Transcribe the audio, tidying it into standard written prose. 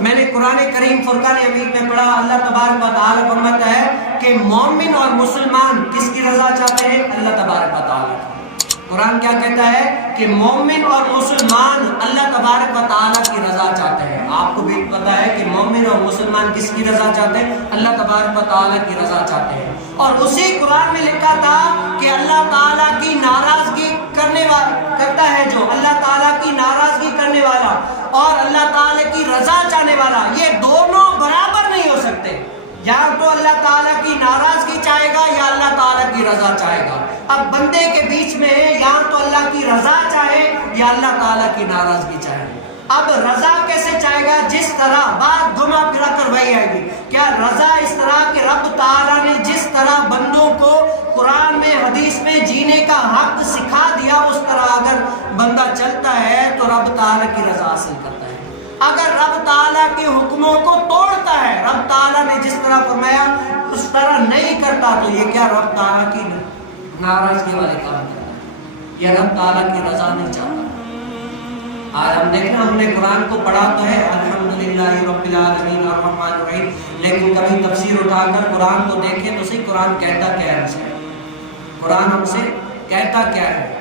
میں نے قرآن کریم فرقان حمید میں پڑھا، اللہ تبارک و تعالیٰ فرماتا ہے کہ مومن اور مسلمان کس کی رضا چاہتے ہیں؟ اللہ تبارک و تعالیٰ کی۔ قرآن کیا کہتا ہے کہ مومن اور مسلمان اللہ تبارک و تعالیٰ کی رضا چاہتے ہیں۔ آپ کو بھی پتا ہے کہ مومن اور مسلمان کس کی رضا چاہتے ہیں؟ اللہ تبارک و تعالیٰ کی رضا چاہتے ہیں۔ اور اسی قرآن میں لکھا تھا کہ اللہ تعالیٰ کی ناراضگی کرنے والا کرتا ہے، جو اللہ تعالیٰ کی ناراضگی کرنے والا اور اللہ تعالیٰ کی رضا چاہنے والا، یہ دونوں برابر نہیں ہو سکتے۔ یا تو اللہ تعالیٰ کی ناراضگی چاہے گا یا اللہ تعالیٰ کی رضا چاہے گا۔ اب بندے کے بیچ میں یا تو اللہ کی رضا چاہے یا اللہ تعالیٰ کی ناراضگی چاہے۔ اب رضا کیسے چاہے گا؟ جس طرح بات گھما پھرا کر وہی آئے گی، کیا رضا اس طرح کہ رب تعالیٰ نے جس طرح بندوں کو قرآن میں حدیث میں جینے کا حق سکھا دیا، اس طرح اگر بندہ چلتا ہے تو رب تعالیٰ کی رضا حاصل کرتا ہے۔ اگر رب تعالیٰ کے حکموں کو توڑتا ہے، رب تعالیٰ نے جس طرح فرمایا اس طرح نہیں کرتا، تو یہ کیا رب تعالیٰ کی ناراضگی والے کام کرتا ہے، یہ رب تعالیٰ کی رضا نہیں چاہتا۔ آج ہم دیکھنا، ہم نے قرآن کو پڑھا تو ہے الحمدللہ رب العالمین الرحمن الرحیم، لیکن کبھی تفسیر اٹھا کر قرآن کو دیکھیں تو صحیح قرآن کہتا کیا ہے ہم سے، قرآن ہم سے کہتا کیا ہے۔